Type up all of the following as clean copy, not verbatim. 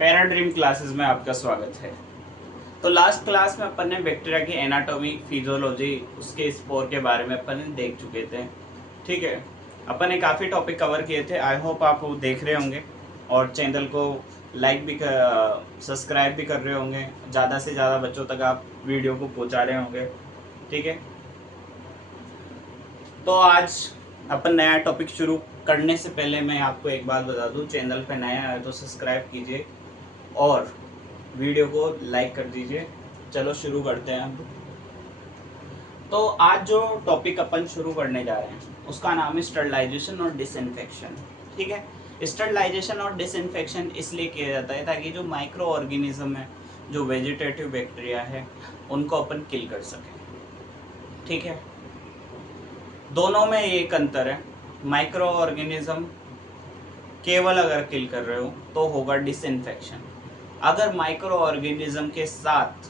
पैराड्रीम classes में आपका स्वागत है। तो लास्ट क्लास में अपन ने बैक्टीरिया की एनाटॉमी, फिजियोलॉजी, उसके स्पोर के बारे में अपन ने देख चुके थे। ठीक है, अपन ने काफ़ी टॉपिक कवर किए थे। आई होप आप वो देख रहे होंगे और चैनल को लाइक भी सब्सक्राइब भी कर रहे होंगे। ज़्यादा से ज़्यादा बच्चों तक आप वीडियो को पहुँचा रहे होंगे। ठीक है, तो आज अपन नया टॉपिक शुरू करने से पहले मैं आपको एक बात बता दूं, चैनल पे नया है तो सब्सक्राइब कीजिए और वीडियो को लाइक कर दीजिए। चलो शुरू करते हैं अब। तो आज जो टॉपिक अपन शुरू करने जा रहे हैं उसका नाम है स्टरलाइजेशन और डिसइंफेक्शन। ठीक है, स्टरलाइजेशन और डिसइंफेक्शन इसलिए किया जाता है ताकि जो माइक्रो ऑर्गेनिज्म है, जो वेजिटेटिव बैक्टीरिया है, उनको अपन किल कर सकें। ठीक है, दोनों में एक अंतर है। माइक्रो ऑर्गेनिज्म केवल अगर किल कर रहे हो तो होगा डिसइंफेक्शन। अगर माइक्रो ऑर्गेनिज्म के साथ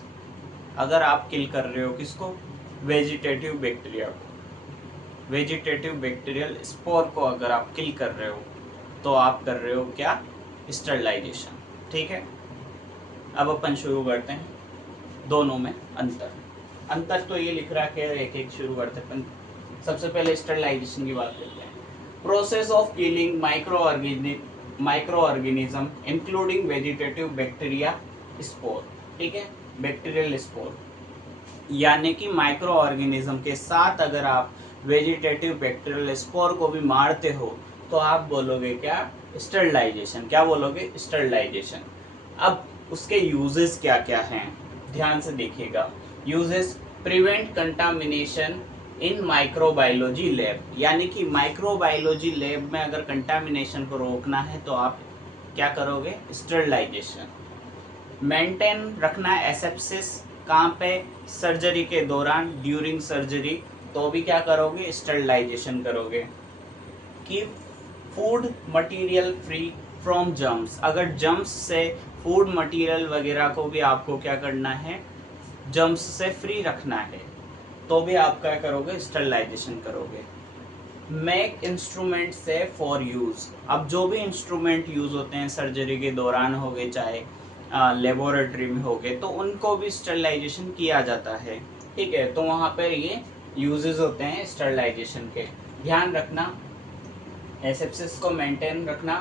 अगर आप किल कर रहे हो किसको, वेजिटेटिव बैक्टीरिया को, वेजिटेटिव बैक्टीरियल स्पोर को अगर आप किल कर रहे हो तो आप कर रहे हो क्या, स्टरलाइजेशन। ठीक है, अब अपन शुरू करते हैं दोनों में अंतर तो ये लिख रहा है, एक एक शुरू करते हैं। सबसे पहले स्टरलाइजेशन की बात करते हैं। Process of killing micro organism including vegetative bacteria spore. ठीक है, बैक्टीरियल स्पोर, यानी कि माइक्रो ऑर्गेनिज्म के साथ अगर आप वेजिटेटिव बैक्टीरियल स्पोर को भी मारते हो तो आप बोलोगे क्या, स्टरलाइजेशन। क्या बोलोगे, स्टरलाइजेशन। अब उसके यूजेस क्या क्या हैं, ध्यान से देखिएगा। यूजेस: प्रिवेंट कंटामिनेशन इन माइक्रोबायोलॉजी लैब, यानी कि माइक्रोबायोलॉजी लैब में अगर कंटामिनेशन को रोकना है तो आप क्या करोगे, स्टरलाइजेशन। मेंटेन रखना एसेप्सिस, कहाँ पे, सर्जरी के दौरान, ड्यूरिंग सर्जरी, तो भी क्या करोगे, स्टरलाइजेशन करोगे। कि food material free from germs, अगर जर्म्स से फूड मटेरियल वगैरह को भी आपको क्या करना है, जर्म्स से फ्री रखना है, तो भी आप क्या करोगे, स्टरलाइजेशन करोगे। Make instrument safe for use, अब जो भी इंस्ट्रूमेंट यूज़ होते हैं सर्जरी के दौरान हो गए, चाहे लेबोरेटरी में हो गए, तो उनको भी स्टरलाइजेशन किया जाता है। ठीक है, तो वहाँ पर ये यूजेस होते हैं स्टरलाइजेशन के। ध्यान रखना, एसेप्सिस को मेंटेन रखना,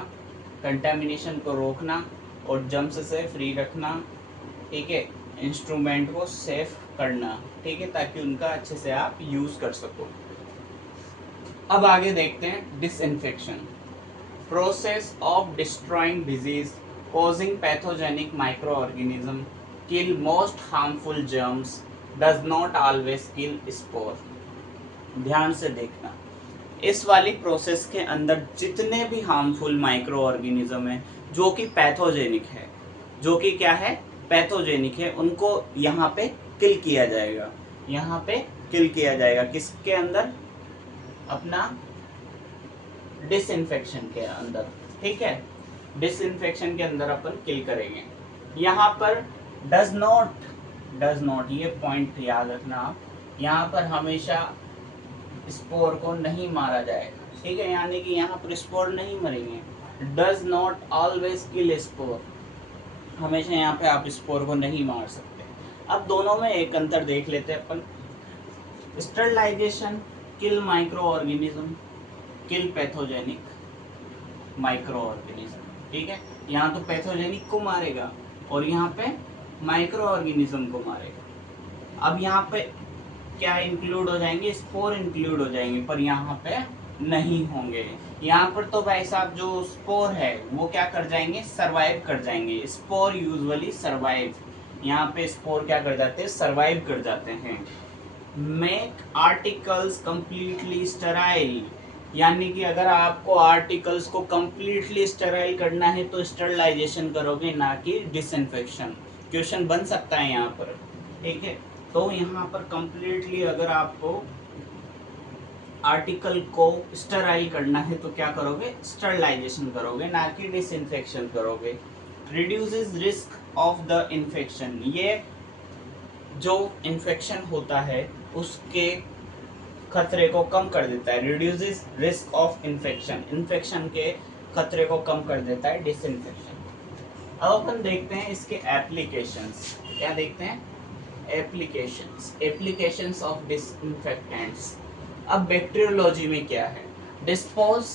कंटामिनेशन को रोकना और जर्म्स से फ्री रखना। ठीक है, इंस्ट्रूमेंट को सेफ करना। ठीक है, ताकि उनका अच्छे से आप यूज़ कर सको। अब आगे देखते हैं disinfection. Process of destroying disease causing pathogenic micro organism kill most harmful germs, does not always kill spore. ध्यान से देखना, इस वाली प्रोसेस के अंदर जितने भी हार्मफुल माइक्रो ऑर्गेनिज्म है जो कि पैथोजेनिक है, जो कि क्या है, पैथोजेनिक है, उनको यहाँ पे किल किया जाएगा। यहाँ पे किल किया जाएगा किसके अंदर, अपना डिसइंफेक्शन के अंदर। ठीक है, डिसइंफेक्शन के अंदर अपन किल करेंगे। यहाँ पर डज नॉट, ये पॉइंट याद रखना आप, यहाँ पर हमेशा स्पोर को नहीं मारा जाएगा। ठीक है, यानी कि यहाँ पर स्पोर नहीं मरेंगे। Does not always kill spore, हमेशा यहाँ पे आप स्पोर को नहीं मार सकते। अब दोनों में एक अंतर देख लेते हैं अपन। स्टरलाइजेशन किल माइक्रो ऑर्गेनिज्म, किल पैथोजेनिक माइक्रो ऑर्गेनिज्म। ठीक है, यहाँ तो पैथोजेनिक को मारेगा और यहाँ पे माइक्रो ऑर्गेनिज्म को मारेगा। अब यहाँ पे क्या इंक्लूड हो जाएंगे, स्पोर इंक्लूड हो जाएंगे, पर यहाँ पे नहीं होंगे। यहाँ पर तो भाई साहब जो स्पोर है वो क्या कर जाएंगे, सरवाइव कर जाएंगे। स्पोर यूजुअली सरवाइव, यहाँ पे स्पोर क्या कर जाते हैं, सरवाइव कर जाते हैं। मेक आर्टिकल्स कंप्लीटली स्टेराइल, यानी कि अगर आपको आर्टिकल्स को कंप्लीटली स्टेराइल करना है तो स्टरलाइजेशन करोगे, ना कि डिसइंफेक्शन। क्वेश्चन बन सकता है यहाँ पर। ठीक है, तो यहाँ पर कंप्लीटली अगर आपको आर्टिकल को स्टराइल करना है तो क्या करोगे, स्टरलाइजेशन करोगे, ना कि डिसइंफेक्शन करोगे। Reduces risk of the infection, ये जो इन्फेक्शन होता है उसके खतरे को कम कर देता है। Reduces risk of infection, infection के खतरे को कम कर देता है डिसइंफेक्शन। अब अपन देखते हैं इसके एप्लीकेशंस। क्या देखते हैं? Applications of disinfectants. अब बैक्टीरियोलॉजी में क्या है? Dispose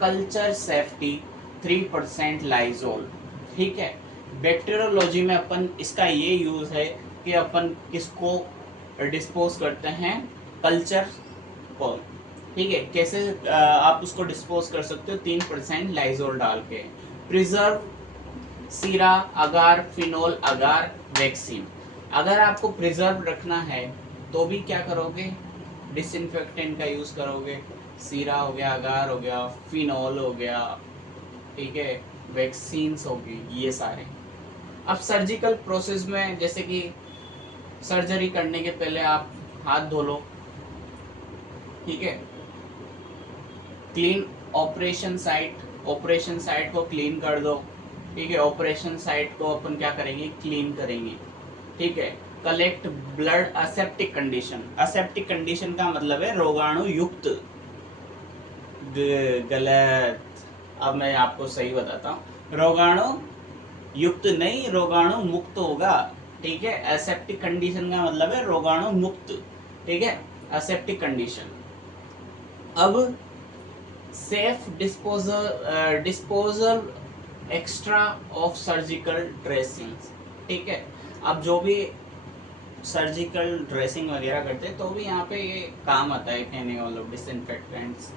culture safety 3% Lizol. ठीक है, बैक्टीरियोलॉजी में अपन इसका ये यूज है कि अपन किसको डिस्पोज करते हैं? कल्चर को। ठीक है, कैसे आप उसको डिस्पोज कर सकते हो? 3% लाइजोल डाल के। प्रिजर्व सीरा, अगार, फिनोल, अगार, वैक्सीन। अगर आपको प्रिजर्व रखना है तो भी क्या करोगे? डिसइंफेक्टेंट का यूज करोगे। सीरा हो गया, अगार हो गया, फिनोल हो गया, ठीक है, वैक्सीन्स होगी, ये सारे। अब सर्जिकल प्रोसेस में जैसे कि सर्जरी करने के पहले आप हाथ धो लो, ठीक है। क्लीन ऑपरेशन साइट को क्लीन कर दो, ठीक है। ऑपरेशन साइट को अपन क्या करेंगे? क्लीन करेंगे, ठीक है। Collect blood aseptic condition. Aseptic condition का मतलब है रोगाणु युक्त। गलत। अब मैं आपको सही बताता हूँ, रोगाणु युक्त नहीं, रोगाणु मुक्त होगा, ठीक है। असेप्टिक कंडीशन का मतलब है रोगाणु मुक्त, ठीक है, असेप्टिक कंडीशन। अब safe disposal extra off surgical dressing, ठीक है। अब जो भी सर्जिकल ड्रेसिंग वगैरह करते हैं तो भी यहाँ पे ये काम आता है कहने का मतलब डिसइंफेक्टेंट्स।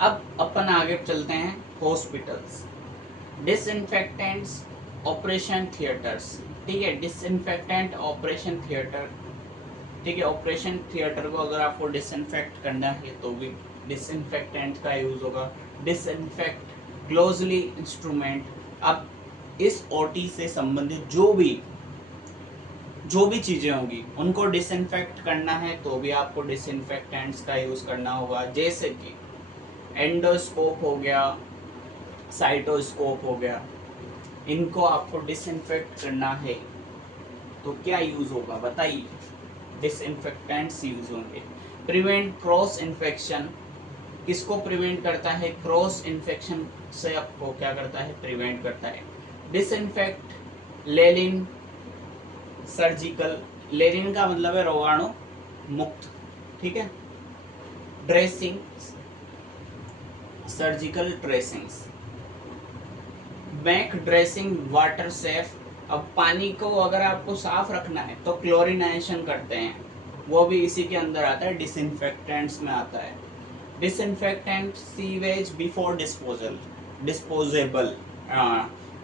अब अपन आगे चलते हैं हॉस्पिटल्स। डिसइंफेक्टेंट्स ऑपरेशन थिएटर्स, ठीक है। डिसइंफेक्टेंट ऑपरेशन थिएटर, ठीक है। ऑपरेशन थिएटर को अगर आपको डिसइंफेक्ट करना है तो भी डिसइंफेक्टेंट का यूज होगा। Disinfect closely instrument. अब इस ओटी से संबंधित जो भी चीजें होंगी उनको डिसइंफेक्ट करना है तो भी आपको डिसइंफेक्टेंट्स का यूज करना होगा। जैसे कि एंडोस्कोप हो गया, साइटोस्कोप हो गया, इनको आपको डिसइंफेक्ट करना है तो क्या यूज होगा बताइए? डिसइंफेक्टेंट्स यूज होंगे। प्रिवेंट क्रॉस इन्फेक्शन, किसको प्रिवेंट करता है? क्रॉस इन्फेक्शन से आपको क्या करता है? प्रिवेंट करता है। डिसइंफेक्ट लेलिन सर्जिकल, लेरिन का मतलब है रोगाणु मुक्त, ठीक है। Dressing, surgical dressings. Back dressing water safe. अब पानी को अगर आपको साफ रखना है तो क्लोरिनेशन करते हैं, वो भी इसी के अंदर आता है, डिसइंफेक्टेंट्स में आता है। Disinfectant sewage before disposal, disposable,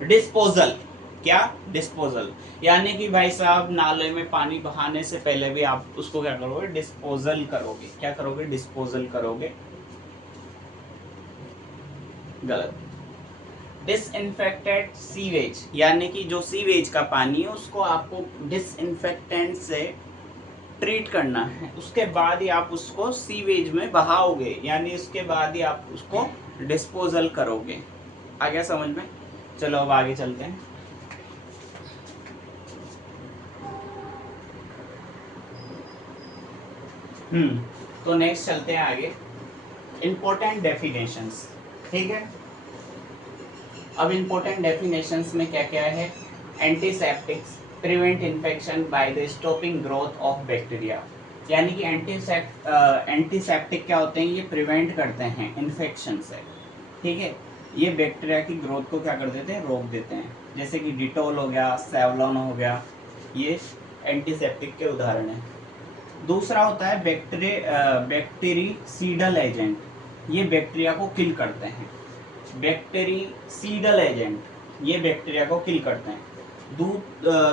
disposal, क्या? डिस्पोजल, यानी कि भाई साहब नाले में पानी बहाने से पहले भी आप उसको क्या करोगे? डिस्पोजल करोगे। क्या करोगे? डिस्पोजल करोगे। गलत। डिसइंफेक्टेड सीवेज, यानी कि जो सीवेज का पानी है उसको आपको डिसइंफेक्टेंट से ट्रीट करना है, उसके बाद ही आप उसको सीवेज में बहाओगे, यानी उसके बाद ही आप उसको डिस्पोजल करोगे। आ गया समझ में? चलो अब आगे चलते हैं। तो नेक्स्ट चलते हैं आगे, इम्पोर्टेंट डेफिनेशंस, ठीक है। अब इम्पोर्टेंट डेफिनेशंस में क्या क्या है? Antiseptics prevent infection by the stopping growth of bacteria, यानी कि एंटीसेप्टिक क्या होते हैं? ये प्रिवेंट करते हैं इन्फेक्शन से, ठीक है। ये बैक्टीरिया की ग्रोथ को क्या कर देते हैं? रोक देते हैं। जैसे कि डिटोल हो गया, सेवलॉन हो गया, ये एंटीसेप्टिक के उदाहरण हैं। दूसरा होता है बैक्टीरिसीडल एजेंट, ये बैक्टीरिया को किल करते हैं। बैक्टीरिसीडल एजेंट, ये बैक्टीरिया को किल करते हैं।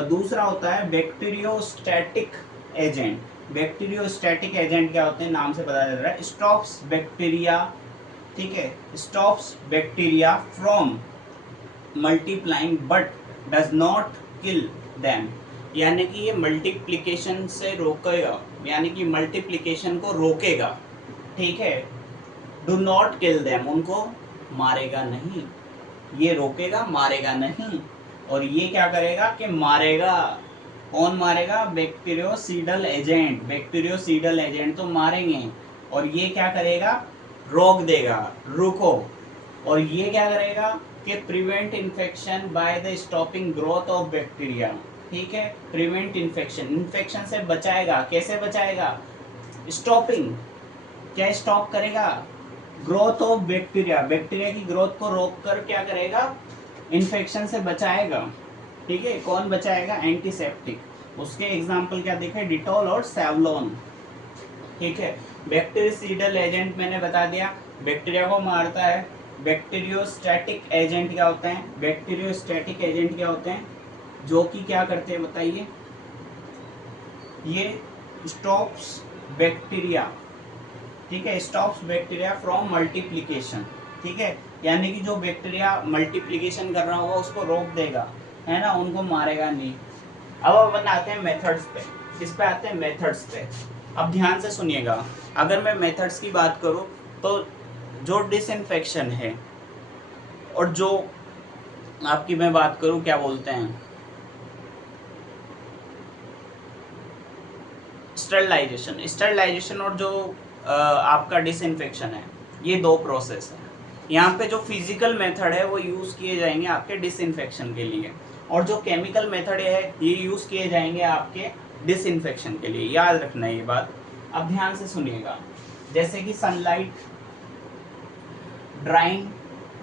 दूसरा होता है बैक्टीरियोस्टैटिक एजेंट। बैक्टीरियोस्टैटिक एजेंट क्या होते हैं? नाम से पता चल रहा है, स्टॉप्स बैक्टीरिया, ठीक है, stops bacteria from multiplying but does not kill them, यानी कि ये मल्टीप्लिकेशन से रोकेगा, यानी कि मल्टीप्लिकेशन को रोकेगा, ठीक है। डू नॉट किल देम, उनको मारेगा नहीं, ये रोकेगा, मारेगा नहीं। और ये क्या करेगा कि मारेगा। कौन मारेगा? बैक्टीरियोसीडल एजेंट। बैक्टीरियोसीडल एजेंट तो मारेंगे, और ये क्या करेगा? रोक देगा, रुको। और ये क्या करेगा? कि prevent infection by the stopping growth of bacteria. ठीक है, प्रिवेंट इन्फेक्शन, इन्फेक्शन से बचाएगा। कैसे बचाएगा? स्टॉपिंग, क्या स्टॉप करेगा? ग्रोथ ऑफ बैक्टीरिया, बैक्टीरिया की ग्रोथ को रोककर क्या करेगा? इन्फेक्शन से बचाएगा। ठीक है, कौन बचाएगा? एंटीसेप्टिक। उसके एग्जाम्पल क्या देखे? डिटॉल और सेवलॉन। ठीक है, बैक्टीरियासीडल एजेंट मैंने बता दिया, बैक्टीरिया को मारता है। बैक्टीरियोस्टैटिक एजेंट क्या होते हैं? बैक्टीरियोस्टैटिक एजेंट क्या होते हैं? जो कि क्या करते हैं बताइए? ये स्टॉप्स बैक्टीरिया, ठीक है, स्टॉप्स बैक्टीरिया फ्रॉम मल्टीप्लिकेशन। ठीक है, यानी कि जो बैक्टीरिया मल्टीप्लिकेशन कर रहा होगा उसको रोक देगा, है ना, उनको मारेगा नहीं। अब अपन आते हैं मेथड्स पे, किस पे आते हैं? मेथड्स पे। अब ध्यान से सुनिएगा, अगर मैं मेथड्स की बात करूं तो जो डिसइंफेक्शन है और जो आपकी मैं बात करूं क्या बोलते हैं, स्टरलाइजेशन, स्टरलाइजेशन और जो आपका डिसइंफेक्शन है, ये दो प्रोसेस है। यहाँ पे जो फिजिकल मेथड है वो यूज़ किए जाएंगे आपके डिसइंफेक्शन के लिए, और जो केमिकल मेथड है ये यूज़ किए जाएंगे आपके डिसइंफेक्शन के लिए। याद रखना ये बात। अब ध्यान से सुनिएगा, जैसे कि sunlight, drawing,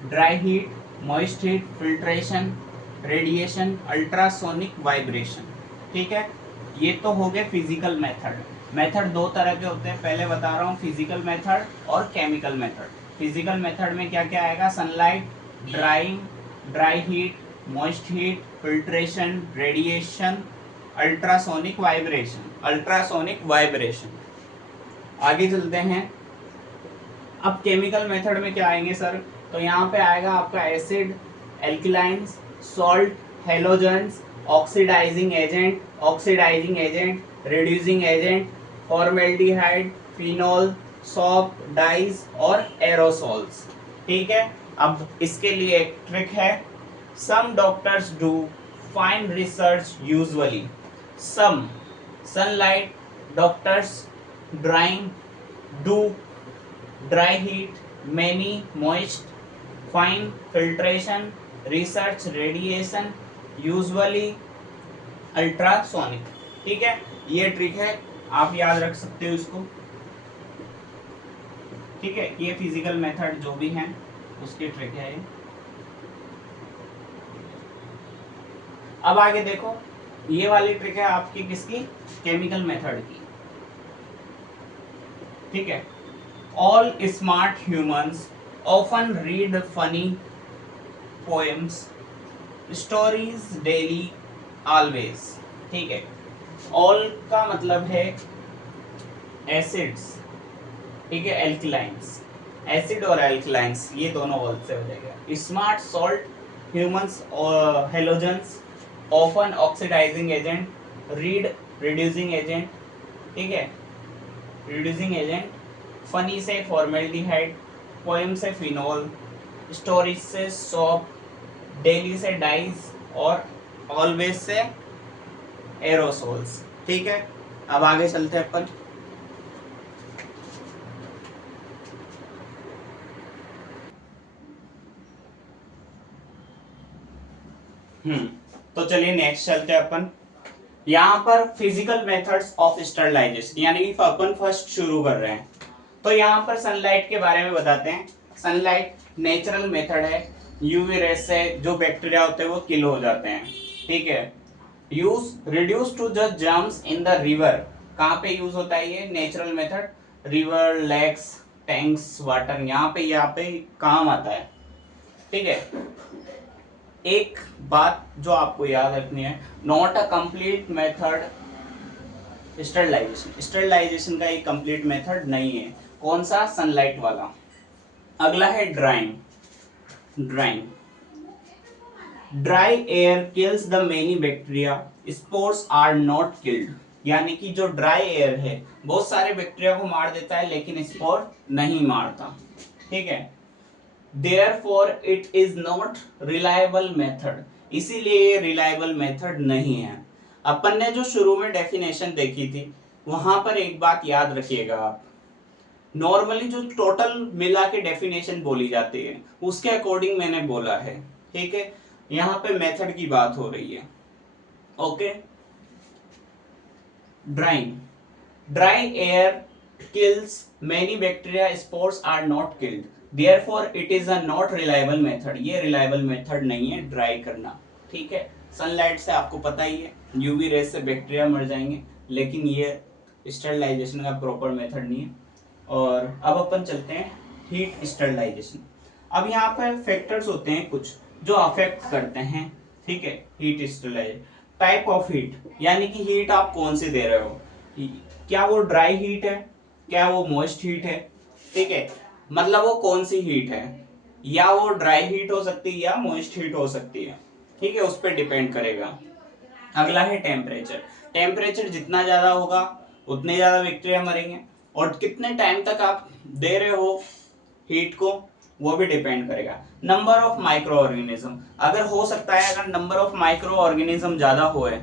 dry heat, moist heat, filtration, radiation, ultrasonic vibration. ठीक है, ये तो हो गए फिजिकल मेथड। मेथड दो तरह के होते हैं, पहले बता रहा हूँ, फिजिकल मेथड और केमिकल मेथड। फिजिकल मेथड में क्या क्या आएगा? Sunlight, drawing, dry heat, moist heat, filtration, radiation, ultrasonic vibration, ultrasonic vibration. आगे चलते हैं। अब केमिकल मेथड में क्या आएंगे सर? तो यहाँ पे आएगा आपका acid, alkalines, salt, halogens, oxidizing agent, oxidizing agent, reducing agent, formaldehyde, phenol, soap, dyes और एरोसोल्स। ठीक है, अब इसके लिए एक ट्रिक है। Some doctors do fine research usually. Some, sunlight, doctors, drawing, do, dry heat, many, moist, fine, filtration, research, radiation, usually, ultrasonic। ठीक है, ये ट्रिक है, आप याद रख सकते हो इसको। ठीक है, ये फिजिकल मेथड जो भी हैं उसकी ट्रिक है ये। अब आगे देखो, ये वाली ट्रिक है आपकी किसकी? केमिकल मेथड की। ठीक है, all smart humans often read funny poems, stories daily, always। ठीक है, all का मतलब है एसिड्स, ठीक है, एल्किलाइंस, एसिड और एल्किलाइंस ये दोनों वर्ड से हो जाएगा। Smart, salt, humans, halogens, often, oxidising agent, read, reducing agent. ठीक है, रिड्यूसिंग एजेंट, फनी से फॉर्मेल्डिहाइड, पोएम से फिनॉल, स्टोरेज से सॉप, डेली से डाइज और ऑलवेज से एरोसोल्स। ठीक है, अब आगे चलते हैं अपन। तो चलिए नेक्स्ट चलते हैं अपन। यहाँ पर फिजिकल मेथड्स ऑफ स्टरलाइजेशन, यानी कि अपन फर्स्ट शुरू कर रहे हैं। तो यहाँ पर सनलाइट के बारे में बताते हैं। सनलाइट नेचुरल मेथड है, यूवी रेस से जो बैक्टीरिया होते हैं वो किल हो जाते हैं। ठीक है, use reduce to the germs in the river. कहाँ पे यूज होता है ये natural method? River, lakes, tanks, water, यहाँ पे काम आता है। ठीक है, एक बात जो आपको याद रखनी है, not a complete method sterilisation, sterilisation का एक कंप्लीट मेथड नहीं है। कौन सा? सनलाइट वाला। अगला है drying. Drying, dry air kills the many bacteria, spores are not killed. यानी कि जो ड्राई एयर है बहुत सारे बैक्टीरिया को मार देता है लेकिन स्पोर नहीं मारता। ठीक है, Therefore it is not reliable method, इसीलिए ये रिलायबल मेथड नहीं है। अपन ने जो शुरू में डेफिनेशन देखी थी वहां पर एक बात याद रखिएगा आप, नॉर्मली जो टोटल मिला के डेफिनेशन बोली जाती है उसके अकॉर्डिंग मैंने बोला है, ठीक है। यहाँ पे मेथड की बात हो रही है, okay. Drawing, dry air kills many bacteria, spores are not killed, therefore it is a not reliable method। ये reliable method नहीं है ड्राई करना, ठीक है। सनलाइट से आपको पता ही है यूवी रेस से बैक्टीरिया मर जाएंगे, लेकिन ये स्टरलाइजेशन का प्रॉपर मेथड नहीं है। और अब अपन चलते हैं हीट स्टरलाइजेशन। अब यहाँ पर फैक्टर्स होते हैं कुछ जो अफेक्ट करते हैं, ठीक है, heat sterilisation. Type of heat, यानी कि हीट आप कौन सी दे रहे हो, क्या वो ड्राई हीट है, क्या वो मॉइस्ट हीट है, ठीक है, मतलब वो कौन सी हीट है, या वो ड्राई हीट हो सकती है या मॉइस्ट हीट हो सकती है, ठीक है, उस पर डिपेंड करेगा। अगला है टेम्परेचर। टेम्परेचर जितना ज्यादा होगा उतने ज्यादा बैक्टीरिया मरेंगे, और कितने टाइम तक आप दे रहे हो हीट को वो भी डिपेंड करेगा। नंबर ऑफ माइक्रो ऑर्गेनिज्म, अगर हो सकता है अगर नंबर ऑफ माइक्रो ऑर्गेनिज्म ज्यादा होए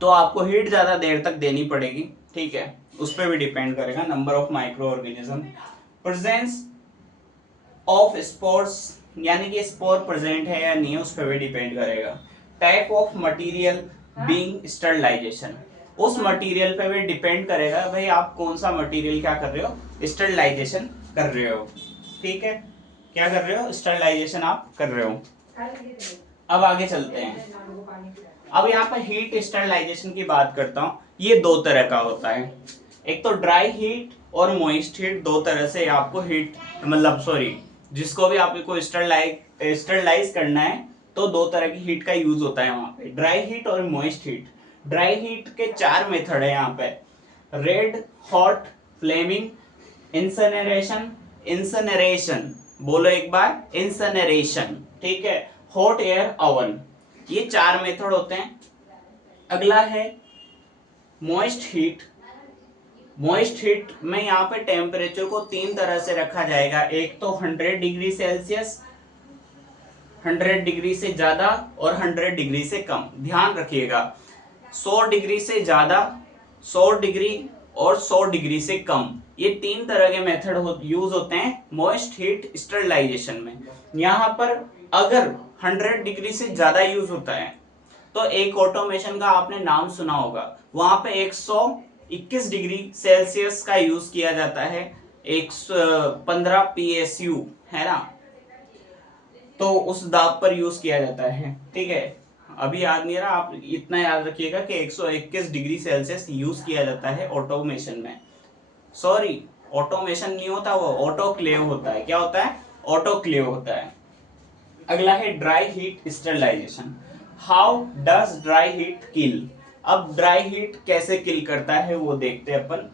तो आपको हीट ज्यादा देर तक देनी पड़ेगी, ठीक है, उस पर भी डिपेंड करेगा number of micro organism. Presence of spores, यानी कि स्पोर प्रेजेंट है या नहीं है उस पर भी डिपेंड करेगा। Type of material being sterilisation, उस मटेरियल पे भी डिपेंड करेगा भाई आप कौन सा मटेरियल क्या कर रहे हो, स्टरलाइजेशन कर रहे हो, ठीक है, क्या कर रहे हो, स्टरलाइजेशन आप कर रहे हो। अब आगे चलते हैं। अब यहाँ पर हीट स्टरलाइजेशन की बात करता हूँ। ये दो तरह का होता है, एक तो ड्राई हीट और मॉइस्ट हीट, दो तरह से आपको हीट, मतलब सॉरी, जिसको भी आपको स्टरलाइज करना है तो दो तरह की हीट का यूज होता है वहां पे, ड्राई हीट और मॉइस्ट हीट। ड्राई हीट के 4 मेथड है यहाँ पे, red, hot, flaming, incineration, incineration, बोलो एक बार, इंसनरेशन, ठीक है, हॉट एयर ओवन, ये 4 मेथड होते हैं। अगला है मॉइस्ट हीट। मॉइस्ट हीट में यहाँ पे टेम्परेचर को 3 तरह से रखा जाएगा, एक तो 100 डिग्री सेल्सियस, 100 डिग्री से ज्यादा और 100 डिग्री से कम। ध्यान रखिएगा 100 डिग्री से ज्यादा, 100 डिग्री और 100 डिग्री से कम, ये 3 तरह के मेथड यूज होते हैं मॉइस्ट हीट स्टरलाइजेशन में। यहाँ पर अगर 100 डिग्री से ज्यादा यूज होता है तो एक ऑटोमेशन का आपने नाम सुना होगा, वहां पे 121 डिग्री सेल्सियस का यूज किया जाता है, 115 PSU है ना, तो उस दाब पर यूज किया जाता है, ठीक है। अभी याद नहीं रहा, आप इतना याद रखिएगा कि 121 डिग्री सेल्सियस यूज किया जाता है ऑटोमेशन में। सॉरी, ऑटोमेशन नहीं होता, वो ऑटोक्लेव होता है। क्या होता है, ऑटोक्लेव होता है। अगला है dry heat sterilisation. How does dry heat kill, अब ड्राई हीट कैसे किल करता है वो देखते हैं अपन।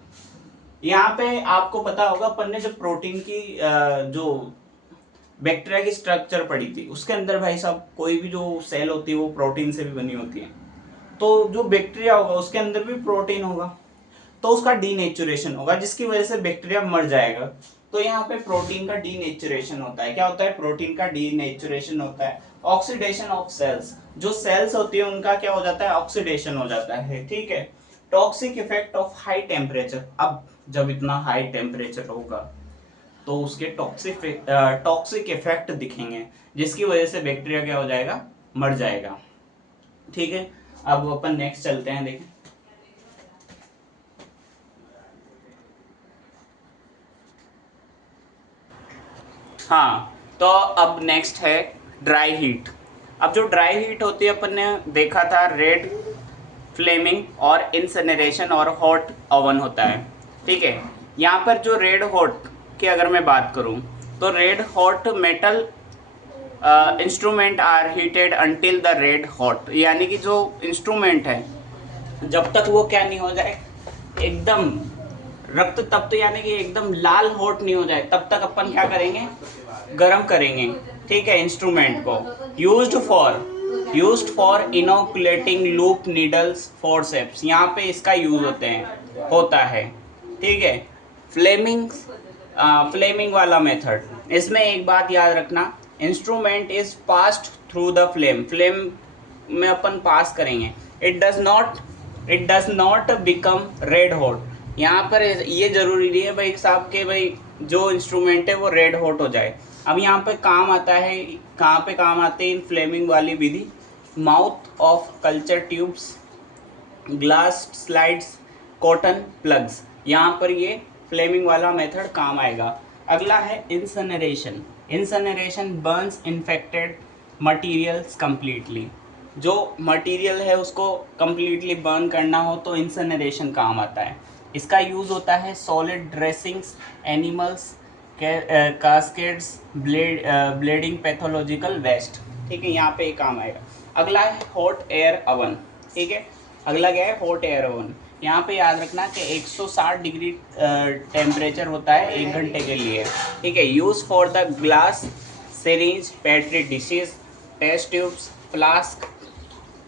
यहाँ पे आपको पता होगा अपन ने जो प्रोटीन की जो बैक्टीरिया की स्ट्रक्चर पड़ी थी उसके अंदर भाई साहब कोई भी जो सेल होती है वो प्रोटीन से भी बनी होती है, तो जो बैक्टीरिया होगा उसके अंदर भी प्रोटीन होगा, तो उसका डीनेचुरेशन होगा जिसकी वजह से बैक्टीरिया मर जाएगा। तो यहाँ पे प्रोटीन का डीनेचुरेशन होता है। क्या होता है, प्रोटीन का डीनेचुरेशन होता है। ऑक्सीडेशन ऑफ सेल्स, जो सेल्स होती है उनका क्या हो जाता है, ऑक्सीडेशन हो जाता है, ठीक है। Toxic effect of high temperature, अब जब इतना हाई टेम्परेचर होगा तो उसके टॉक्सिक इफेक्ट दिखेंगे जिसकी वजह से बैक्टीरिया क्या हो जाएगा, मर जाएगा, ठीक है। अब अपन नेक्स्ट चलते हैं, देखें। हाँ, तो अब नेक्स्ट है ड्राई हीट। अब जो ड्राई हीट होती है अपन ने देखा था रेड, फ्लेमिंग और इंसिनरेशन और हॉट ओवन होता है, ठीक है। यहाँ पर जो रेड हॉट की अगर मैं बात करूँ तो red hot metal instrument are heated until the red hot, यानी कि जो इंस्ट्रूमेंट है जब तक वो क्या नहीं हो जाए, एकदम रक्त तप्त, यानी कि एकदम लाल हॉट नहीं हो जाए तब तक अपन क्या करेंगे, गरम करेंगे, ठीक है, इंस्ट्रूमेंट को। Used for inoculating loop needles forceps, यहाँ पे इसका यूज होता है, ठीक है। फ्लेमिंग वाला मेथड, इसमें एक बात याद रखना, instrument is passed through the flame में अपन पास करेंगे, it does not become red hot, यहाँ पर ये जरूरी नहीं है भाई साहब के भाई जो इंस्ट्रूमेंट है वो रेड हॉट हो जाए। अब यहाँ पे काम आता है, कहाँ पे काम आते हैं इन फ्लेमिंग वाली विधि, mouth of culture tubes, glass slides, cotton plugs, यहाँ पर ये फ्लेमिंग वाला मेथड काम आएगा। अगला है incineration. Incineration Burns infected materials completely. जो मटेरियल है उसको कंप्लीटली बर्न करना हो तो इंसनरेशन काम आता है। इसका यूज़ होता है solid dressings, animals, caskets, bleeding pathological waste. ठीक है, यहाँ पे ये काम आएगा। अगला है हॉट एयर अवन। ठीक है, अगला क्या है, हॉट एयर ओवन। यहाँ पे याद रखना कि 160 डिग्री टेम्परेचर होता है 1 घंटे के लिए। ठीक है, use for the glass, syringe, petri dishes, test tubes, flask,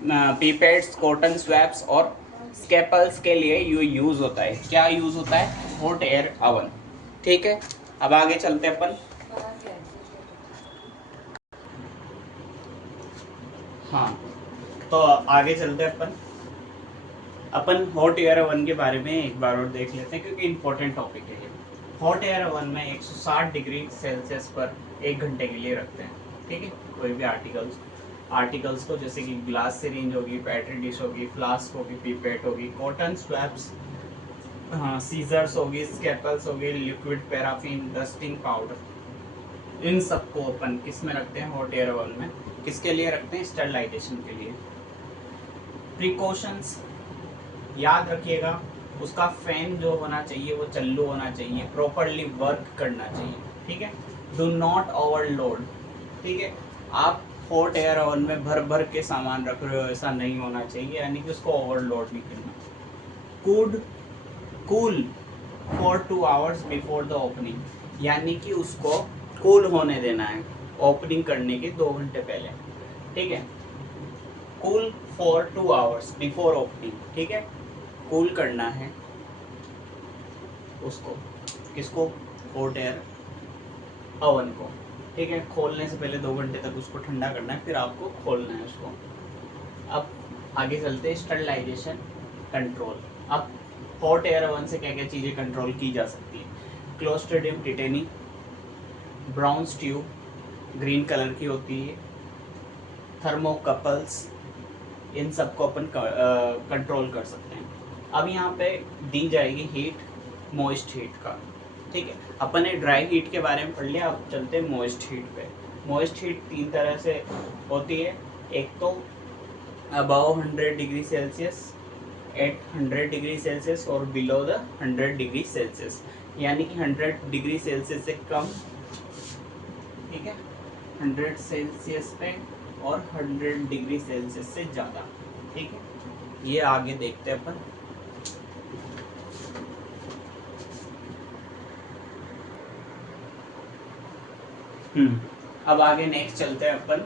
pipettes, cotton swabs और स्केपल्स के लिए यूज़ होता है। क्या यूज़ होता है, हॉट एयर ओवन। ठीक है, अब आगे चलते हैं अपन। हाँ, तो आगे चलते हैं अपन हॉट एयर ओवन के बारे में एक बार और देख लेते हैं क्योंकि इंपॉर्टेंट टॉपिक है ये। हॉट एयर ओवन में 160 डिग्री सेल्सियस पर 1 घंटे के लिए रखते हैं। ठीक है, कोई भी आर्टिकल्स को, जैसे कि ग्लास सिरिंज होगी, पेट्री डिश होगी, फ्लास्क होगी, पीपेट होगी, कॉटन स्वैप्स, हाँ, सीजर्स होगी, स्केपल्स होगी, लिक्विड पैराफिन, डस्टिंग पाउडर, इन सबको अपन किस में रखते हैं, हॉट एयर ओवन में। किसके लिए रखते हैं, स्टरलाइजेशन के लिए। प्रिकॉशंस याद रखिएगा, उसका फैन जो होना चाहिए वो चालू होना चाहिए, प्रॉपरली वर्क करना चाहिए। ठीक है, डू नॉट ओवरलोड। ठीक है, आप हॉट एयर ओवन में भर भर के सामान रख रहे हो, ऐसा नहीं होना चाहिए, यानी कि उसको ओवरलोड नहीं करना। कूड cool for 2 hours before the opening, यानी कि उसको कूल होने देना है ओपनिंग करने के 2 घंटे पहले। ठीक है, cool for 2 hours before opening. ठीक है, कूल करना है उसको, किसको, हॉट एयर ओवन को। ठीक है, खोलने से पहले 2 घंटे तक उसको ठंडा करना है, फिर आपको खोलना है उसको। अब आगे चलते हैं, स्टरलाइजेशन कंट्रोल। अब हॉट एयर ओवन से क्या क्या चीज़ें कंट्रोल की जा सकती है, Clostridium tetani, brown tube, green colour की होती है, थर्मोकपल्स, इन सबको अपन कंट्रोल कर सकते हैं। अब यहाँ पे दी जाएगी हीट, मॉइस्ट हीट का। ठीक है, अपन ने ड्राई हीट के बारे में पढ़ लिया, अब चलते हैं मॉइस्ट हीट पे। मॉइस्ट हीट 3 तरह से होती है। एक तो above 100 degree Celsius, at 100 degree Celsius और बिलो द 100 डिग्री सेल्सियस, यानी कि 100 डिग्री सेल्सियस से कम, ठीक है, 100 सेल्सियस पे, और 100 डिग्री सेल्सियस से ज़्यादा। ठीक है, ये आगे देखते हैं अपन। अब आगे नेक्स्ट चलते हैं अपन,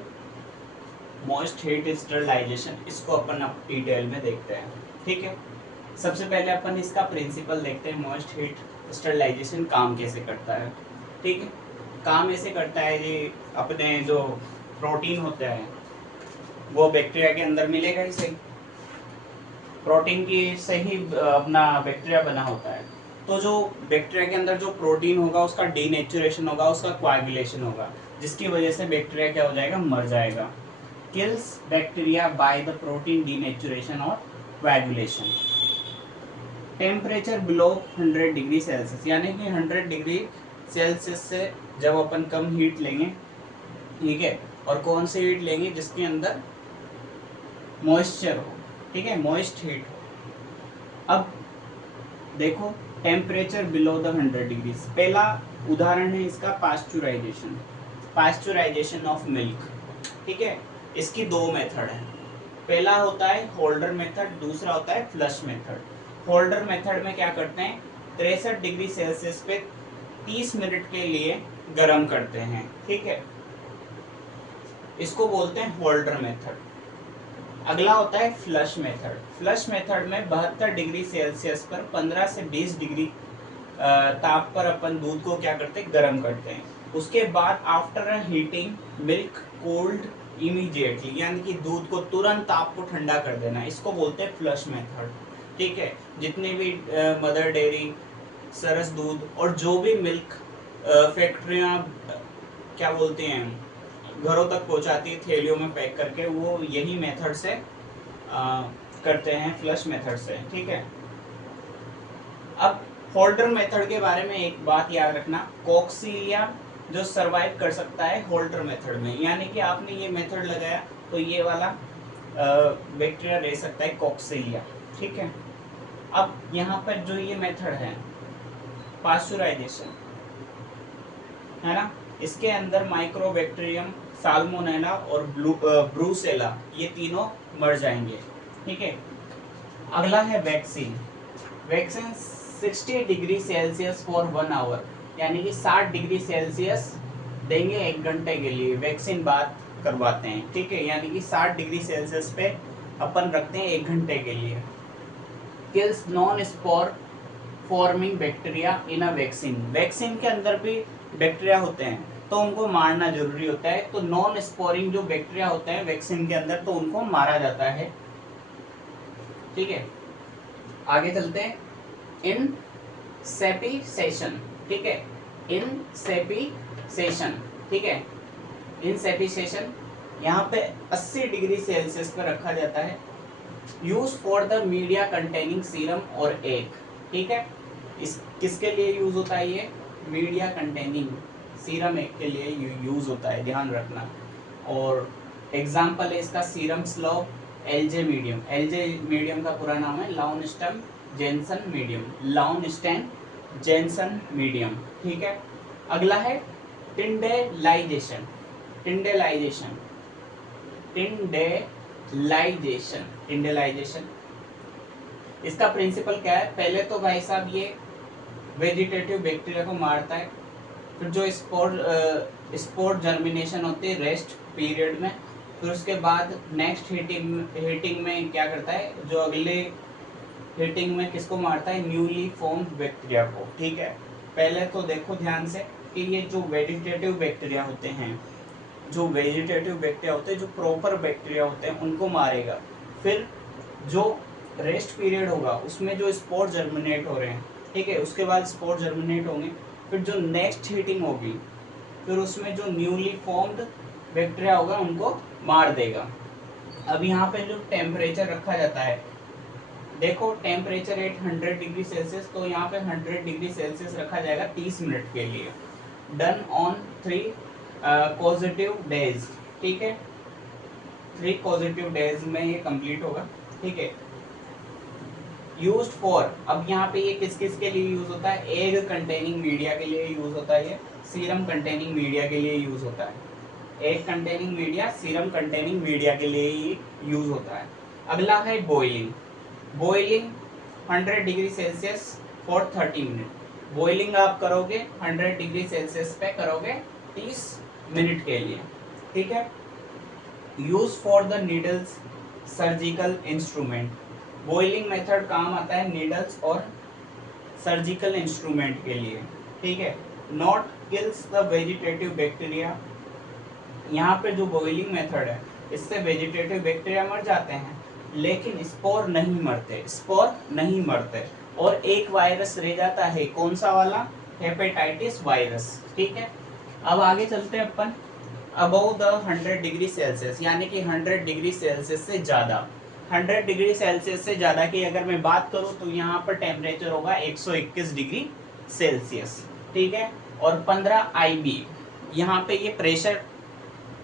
मॉइस्ट हीट स्टरलाइजेशन, इसको अपन अब डिटेल में देखते हैं। ठीक है, सबसे पहले अपन इसका प्रिंसिपल देखते हैं, मॉइस्ट हीट स्टरलाइजेशन काम कैसे करता है। ठीक है, काम ऐसे करता है जी, अपने जो प्रोटीन होता है वो बैक्टीरिया के अंदर मिलेगा ही सही, प्रोटीन की से ही अपना बैक्टीरिया बना होता है। तो जो बैक्टीरिया के अंदर जो प्रोटीन होगा उसका डीनेचुरेशन होगा, उसका कोएगुलेशन होगा, जिसकी वजह से बैक्टीरिया क्या हो जाएगा, मर जाएगा। Kills bacteria by the protein denaturation और coagulation. Temperature below 100 degree Celsius, यानी कि 100 डिग्री सेल्सियस से जब अपन कम हीट लेंगे, ठीक है, और कौन सी हीट लेंगे, जिसके अंदर मॉइस्चर हो। ठीक है, मॉइस्ट हीट हो। अब देखो, टेम्परेचर बिलो द 100 डिग्री, पहला उदाहरण है इसका पास्चुराइजेशन, पास्चुराइजेशन ऑफ मिल्क। ठीक है, इसकी 2 मेथड है, पहला होता है होल्डर मेथड, दूसरा होता है फ्लश मेथड। होल्डर मेथड में क्या करते हैं, 63 डिग्री सेल्सियस पे 30 मिनट के लिए गर्म करते हैं। ठीक है, इसको बोलते हैं होल्डर मेथड। अगला होता है फ्लश मेथड। फ्लश मेथड में 72 डिग्री सेल्सियस पर 15 से 20 डिग्री ताप पर अपन दूध को क्या करते हैं, गर्म करते हैं। उसके बाद after heating milk cold immediately, यानी कि दूध को तुरंत ताप को ठंडा कर देना, इसको बोलते हैं फ्लश मेथड। ठीक है, जितनी भी मदर डेयरी, सरस दूध और जो भी मिल्क फैक्ट्रियाँ क्या बोलते हैं घरों तक पहुंचाती है थैलियों में पैक करके, वो यही मेथड से करते हैं, फ्लश मेथड से। ठीक है, अब होल्डर मेथड के बारे में एक बात याद रखना, कोक्सीलिया जो सरवाइव कर सकता है होल्डर मेथड में, यानी कि आपने ये मेथड लगाया तो ये वाला बैक्टीरिया रह सकता है कोक्सीलिया। ठीक है, अब यहाँ पर जो ये मेथड है पास्चुराइजेशन है ना, इसके अंदर माइक्रोबैक्टीरियम, साल्मोनेला और ब्रूसेला ये तीनों मर जाएंगे। ठीक है, अगला है vaccine. Vaccine 60 degree Celsius for 1 hour, यानी कि 60 डिग्री सेल्सियस देंगे 1 घंटे के लिए, वैक्सीन बात करवाते हैं। ठीक है, यानी कि 60 डिग्री सेल्सियस पे अपन रखते हैं 1 घंटे के लिए। Kills non spore forming bacteria in a vaccine, vaccine के अंदर भी बैक्टीरिया होते हैं तो उनको मारना जरूरी होता है, तो नॉन स्पोरिंग जो बैक्टीरिया होते हैं वैक्सीन के अंदर तो उनको मारा जाता है। ठीक है, आगे चलते हैं। इन सेपिसेशन, ठीक है, इन सेपिसेशन, ठीक है, इन सेपिसेशन यहाँ पे 80 डिग्री सेल्सियस पर रखा जाता है। Use for the media containing serum और एग। ठीक है, इस किसके लिए यूज होता है ये, मीडिया कंटेनिंग सीरम एग के लिए यूज होता है, ध्यान रखना। और एग्जाम्पल है इसका serum slope, LJ medium, LJ medium का पूरा नाम है लाउनस्टन जेनसन मीडियम, लाउनस्टन जेनसन मीडियम। ठीक है, अगला है टिंडेलाइजेशन, टिंडेलाइजेशन, टिंडेलाइजेशन, टिंडेलाइजेशन इसका प्रिंसिपल क्या है, पहले तो भाई साहब ये वेजिटेटिव बैक्टीरिया को मारता है, फिर जो स्पोर जर्मिनेशन होती है रेस्ट पीरियड में, फिर उसके बाद नेक्स्ट हीटिंग में क्या करता है, जो अगले हीटिंग में किसको मारता है, न्यूली फॉर्म्ड बैक्टीरिया को। ठीक है, पहले तो देखो ध्यान से कि ये जो वेजिटेटिव बैक्टीरिया होते हैं, जो वेजिटेटिव बैक्टीरिया होते हैं, जो प्रॉपर बैक्टीरिया होते हैं उनको मारेगा, फिर जो रेस्ट पीरियड होगा उसमें जो स्पोर जर्मिनेट हो रहे हैं, ठीक है, उसके बाद स्पोर जर्मिनेट होंगे, फिर जो नेक्स्ट हीटिंग होगी फिर उसमें जो न्यूली फॉर्म्ड बैक्टीरिया होगा उनको मार देगा। अब यहाँ पे जो टेम्परेचर रखा जाता है, देखो टेम्परेचर 800 डिग्री सेल्सियस, तो यहाँ पे 100 डिग्री सेल्सियस रखा जाएगा 30 मिनट के लिए। डन ऑन 3 पॉजिटिव डेज, ठीक है, 3 पॉजिटिव डेज में ये कंप्लीट होगा। ठीक है, यूज्ड फॉर, अब यहाँ पे ये किस किस के लिए यूज होता है, एग कंटेनिंग मीडिया के लिए यूज होता है, ये सीरम कंटेनिंग मीडिया के लिए यूज होता है, egg containing media, serum containing media के लिए ही यूज होता है। अगला है boiling, boiling 100 degree Celsius for 30 minute, boiling आप करोगे 100 डिग्री सेल्सियस पे करोगे 30 मिनट के लिए। ठीक है, use for the needles surgical instrument, boiling method काम आता है नीडल्स और सर्जिकल इंस्ट्रूमेंट के लिए। ठीक है, not kills the vegetative bacteria, यहाँ पे जो बॉइलिंग मेथड है इससे वेजिटेटिव बैक्टीरिया मर जाते हैं लेकिन स्पोर नहीं मरते, स्पोर नहीं मरते, और एक वायरस रह जाता है, कौन सा वाला, हेपेटाइटिस वायरस। ठीक है, अब आगे चलते हैं अपन अबव द 100 डिग्री सेल्सियस, यानी कि 100 डिग्री सेल्सियस से ज़्यादा, 100 डिग्री सेल्सियस से ज़्यादा की अगर मैं बात करूँ तो यहाँ पर टेम्परेचर होगा 121 डिग्री सेल्सियस। ठीक है, और 15 IB यहाँ पे ये प्रेशर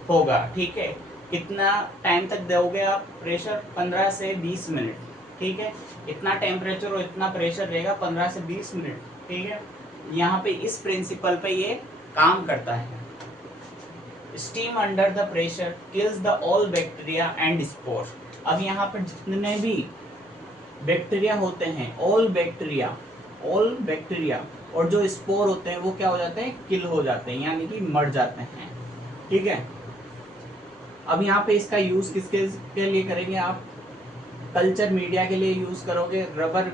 होगा। ठीक है, कितना टाइम तक दोगे आप प्रेशर, 15 से 20 मिनट। ठीक है, इतना टेम्परेचर और इतना प्रेशर रहेगा 15 से 20 मिनट। ठीक है, यहाँ पे इस प्रिंसिपल पे ये काम करता है। Steam under the pressure kills the all bacteria and spore, अब यहाँ पर जितने भी बैक्टीरिया होते हैं, ऑल बैक्टीरिया और जो स्पोर होते हैं वो क्या हो जाते हैं, किल हो जाते हैं, यानी कि मर जाते हैं। ठीक है, अब यहाँ पे इसका यूज किसके के लिए करेंगे आप, कल्चर मीडिया के लिए यूज करोगे, रबर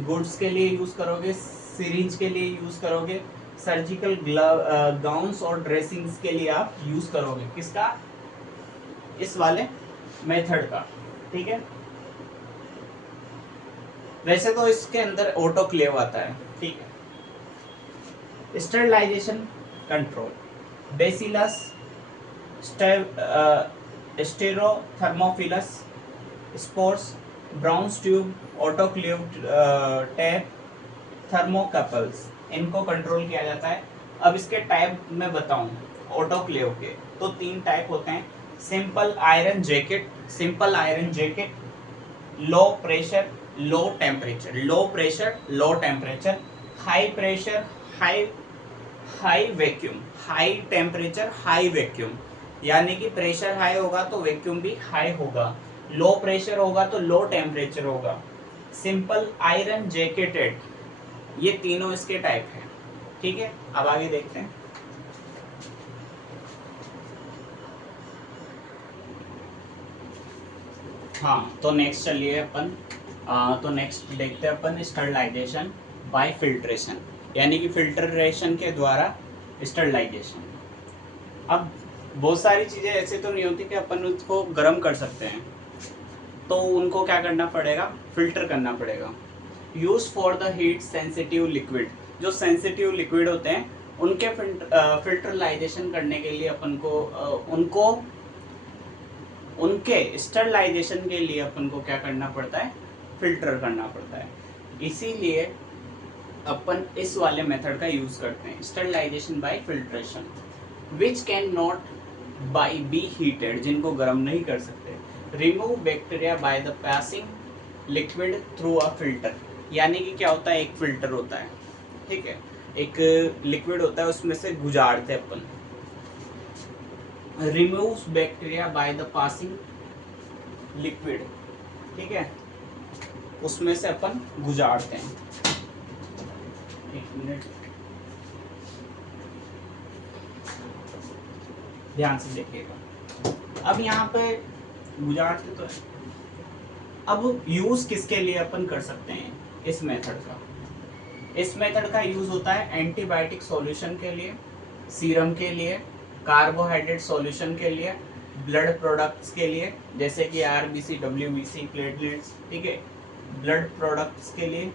गुड्स के लिए यूज करोगे, सिरिंज के लिए यूज करोगे, सर्जिकल गाउन्स और ड्रेसिंग्स के लिए आप यूज करोगे, किसका, इस वाले मेथड का। ठीक है, वैसे तो इसके अंदर ऑटोक्लेव आता है, ठीक है। Sterilization control, bacillus stearothermophilus spores, brown tube, autoclave tape, thermocouples, इनको कंट्रोल किया जाता है। अब इसके टाइप मैं बताऊं ऑटोक्लेव के, तो 3 टाइप होते हैं। Simple iron jacket, simple iron jacket, low pressure low temperature, low pressure low temperature, high pressure high high vacuum, high temperature high vacuum, यानी कि प्रेशर हाई होगा तो वैक्यूम भी हाई होगा, लो प्रेशर होगा तो लो टेम्परेचर होगा। Simple iron jacketed, ये तीनों इसके टाइप हैं, ठीक है। अब आगे देखते हैं। हाँ, तो नेक्स्ट चलिए अपन तो नेक्स्ट देखते हैं अपन स्टरलाइजेशन बाय फिल्ट्रेशन, यानी कि फिल्ट्रेशन के द्वारा स्टरलाइजेशन। अब बहुत सारी चीज़ें ऐसे तो नहीं होती कि अपन उसको गर्म कर सकते हैं, तो उनको क्या करना पड़ेगा, फिल्टर करना पड़ेगा। Use for the heat sensitive liquid, जो सेंसिटिव लिक्विड होते हैं उनके फिल्टरलाइजेशन करने के लिए अपन को उनके स्टरलाइजेशन के लिए अपन को क्या करना पड़ता है, फिल्टर करना पड़ता है। इसीलिए अपन इस वाले मेथड का यूज करते हैं, sterilisation by filtration, which can not by be heated, जिनको गर्म नहीं कर सकते। Remove bacteria by the passing liquid through a filter, यानी कि क्या होता है, एक फिल्टर होता है, ठीक है, एक लिक्विड होता है, उसमें से गुजारते अपन। Removes bacteria by the passing liquid, ठीक है, उसमें से अपन गुजारते हैं। एक मिनट ध्यान से देखिएगा। अब यहाँ पे गुजारते तो है। अब यूज किसके लिए अपन कर सकते हैं इस मेथड का, इस मेथड का यूज होता है एंटीबायोटिक सॉल्यूशन के लिए, सीरम के लिए, कार्बोहाइड्रेट सॉल्यूशन के लिए, ब्लड प्रोडक्ट्स के लिए जैसे कि आरबीसी, डब्ल्यूबीसी, प्लेटलेट्स, ठीक है, ब्लड प्रोडक्ट्स के लिए,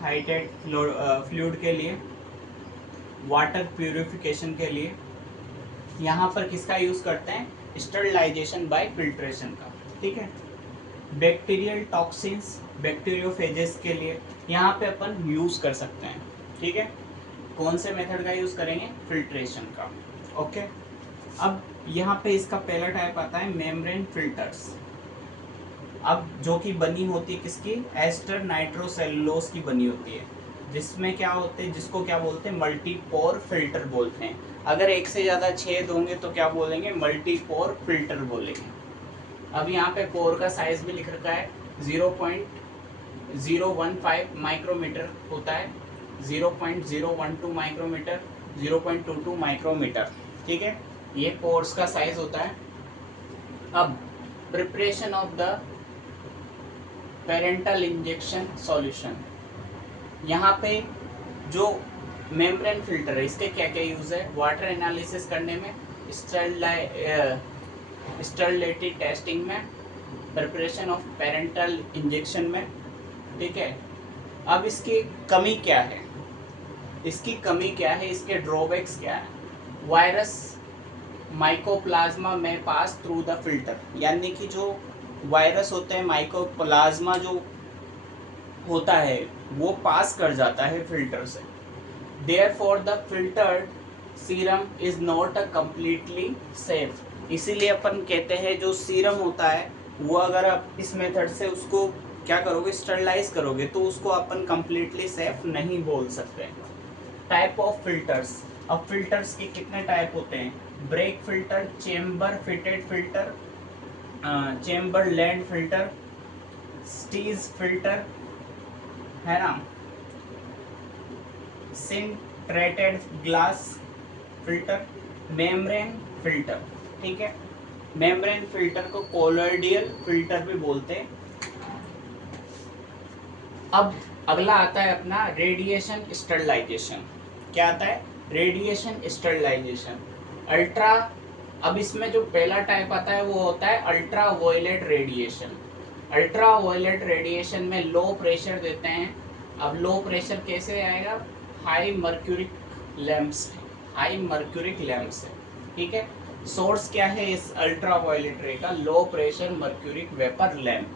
हाइटेड फ्लूइड के लिए, वाटर प्यूरिफिकेशन के लिए। यहाँ पर किसका यूज करते हैं, स्टरलाइजेशन बाय फिल्ट्रेशन का, ठीक है। बैक्टीरियल टॉक्सिन्स, बैक्टीरियोफेजेस के लिए यहाँ पे अपन यूज कर सकते हैं, ठीक है। कौन से मेथड का यूज करेंगे, फिल्ट्रेशन का, ओके। अब यहाँ पे इसका पहला टाइप आता है मेम्ब्रेन फिल्टर्स। अब जो कि बनी होती है किसकी, एस्टर नाइट्रोसेलुलोज की बनी होती है, जिसमें क्या होते हैं, जिसको क्या बोलते हैं, मल्टीपोर फिल्टर बोलते हैं। अगर एक से ज़्यादा छेद होंगे तो क्या बोलेंगे, मल्टीपोर फिल्टर बोलेंगे। अब यहाँ पे पोर का साइज भी लिख रखा है, 0.015 माइक्रोमीटर होता है, 0.012 माइक्रोमीटर, 0.22 माइक्रोमीटर, ठीक है, ये पोर्स का साइज होता है। अब preparation of the parental injection solution, यहाँ पे जो मेम्ब्रेन फिल्टर है इसके क्या क्या यूज़ है, वाटर एनालिसिस करने में, स्टरलिटी टेस्टिंग में, प्रिपरेशन ऑफ पेरेंटल इंजेक्शन में, ठीक है। अब इसकी कमी क्या है, इसकी कमी क्या है, इसके ड्रॉबैक्स क्या है। वायरस माइकोप्लाज्मा में पास थ्रू द फिल्टर, यानी कि जो वायरस होते हैं, माइकोप्लाज्मा जो होता है वो पास कर जाता है फिल्टर से। Therefore the filtered serum is not a completely safe, इसीलिए अपन कहते हैं जो सीरम होता है वो अगर आप इस मेथड से उसको क्या करोगे, स्टरलाइज करोगे, तो उसको अपन कम्प्लीटली सेफ नहीं बोल सकते। टाइप ऑफ फिल्टर्स, अब फिल्टर्स के कितने टाइप होते हैं, break filter, chamber fitted filter, Chamberland filter, Seitz filter, है ना, sintered glass filter, membrane filter, ठीक है। मेम्ब्रेन फिल्टर को कोलॉइडियल फिल्टर भी बोलते हैं। अब अगला आता है अपना रेडिएशन स्टरलाइजेशन, क्या आता है, रेडिएशन स्टरलाइजेशन, अल्ट्रा। अब इसमें जो पहला टाइप आता है वो होता है ultraviolet radiation. Ultraviolet radiation में लो प्रेशर देते हैं। अब लो प्रेशर कैसे आएगा? हाई मर्क्यूरिक लैंप्स है, हाई मर्क्यूरिक लैंप्स है, ठीक है। सोर्स क्या है इस अल्ट्रा वायलेट रे का? Low pressure mercuric vapour lamp,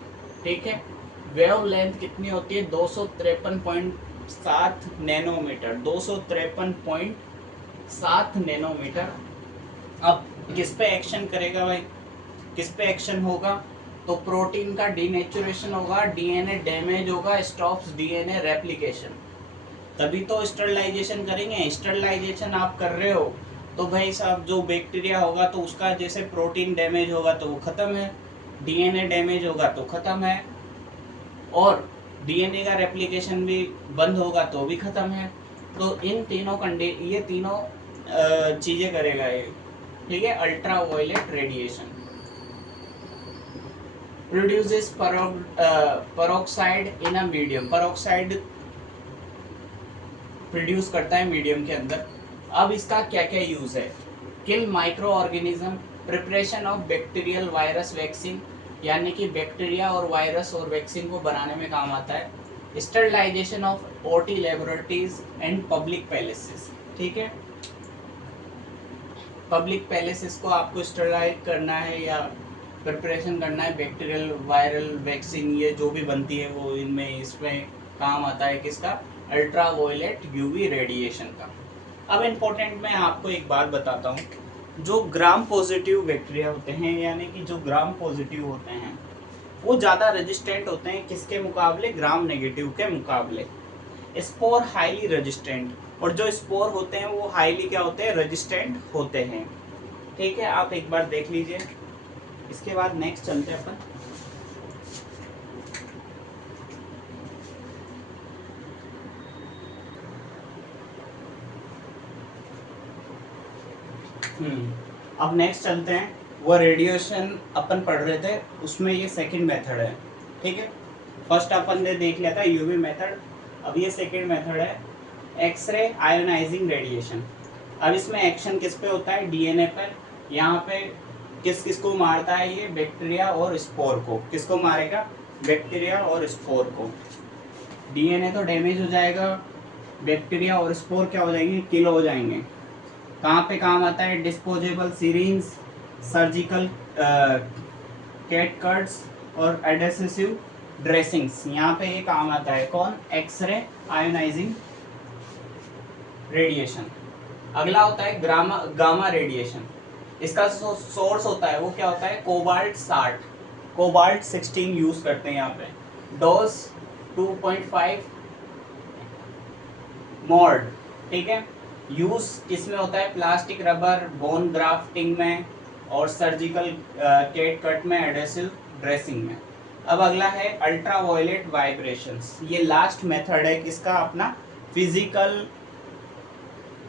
ठीक है। वेव लेंथ कितनी होती है? 253.7 नैनोमीटर, 253.7 नैनोमीटर। अब किस पे एक्शन करेगा भाई? किस पे एक्शन होगा? तो प्रोटीन का डीनेचुरेशन होगा, डीएनए डैमेज होगा, स्टॉप्स डीएनए रेप्लिकेशन, तभी तो स्टरलाइजेशन करेंगे। स्टरलाइजेशन आप कर रहे हो तो भाई साहब जो बैक्टीरिया होगा तो उसका जैसे प्रोटीन डैमेज होगा तो वो खत्म है, डीएनए डैमेज होगा तो खत्म है, और डीएनए का रेप्लिकेशन भी बंद होगा तो भी खत्म है। तो इन तीनों ये तीनों चीजें करेगा ये, ठीक है। Ultraviolet radiation produces peroxide in a medium, peroxide produce करता है मीडियम के अंदर। अब इसका क्या क्या यूज है? Kill micro organism, preparation of bacterial virus vaccine, यानी कि बैक्टीरिया और वायरस और वैक्सीन को बनाने में काम आता है। Sterilisation of OT laboratories and public palaces, ठीक है। पब्लिक पैलेसेस को आपको स्टरलाइज करना है या प्रिपरेशन करना है बैक्टीरियल वायरल वैक्सीन, ये जो भी बनती है वो इनमें इसमें काम आता है किसका? अल्ट्रा वायलेट यूवी रेडिएशन का। अब इम्पोर्टेंट मैं आपको एक बात बताता हूँ, जो ग्राम पॉजिटिव बैक्टीरिया होते हैं, यानी कि जो ग्राम पॉजिटिव होते हैं वो ज़्यादा रेजिस्टेंट होते हैं किसके मुकाबले? ग्राम नेगेटिव के मुकाबले। स्पोर हाईली रेजिस्टेंट, और जो स्पोर होते हैं वो हाईली क्या होते हैं? रेजिस्टेंट होते हैं, ठीक है। आप एक बार देख लीजिए। इसके बाद नेक्स्ट चलते हैं अपन। अब नेक्स्ट चलते हैं। वो रेडिएशन अपन पढ़ रहे थे उसमें ये सेकंड मेथड है, ठीक है। फर्स्ट अपन ने देख लिया था यूवी मेथड, अब ये सेकंड मेथड है एक्सरे आयोनाइजिंग रेडिएशन। अब इसमें एक्शन किस पे होता है? डीएनए पर। यहाँ पे किस किस को मारता है ये? बैक्टीरिया और स्पोर को। किसको मारेगा? बैक्टीरिया और स्पोर को। डीएनए तो डैमेज हो जाएगा, बैक्टीरिया और स्पोर क्या हो जाएंगे? किल हो जाएंगे। कहाँ पे काम आता है? Disposable syringes, surgical catguts और एडेसिव ड्रेसिंग्स, यहाँ पे ये काम आता है। कौन? X-ray ionising radiation. अगला होता है गामा रेडिएशन। इसका सोर्स होता है वो क्या होता है? कोबाल्ट 60, कोबाल्ट 16 यूज करते हैं यहाँ पे। डोज 2.5 मॉड, ठीक है। यूज किसमें होता है? प्लास्टिक, रबर, बोन ग्राफ्टिंग में, और सर्जिकल कैट कट में, एडेसिव ड्रेसिंग में। अब अगला है अल्ट्रा वायलेट वाइब्रेशंस। ये लास्ट मेथड है किसका? अपना फिजिकल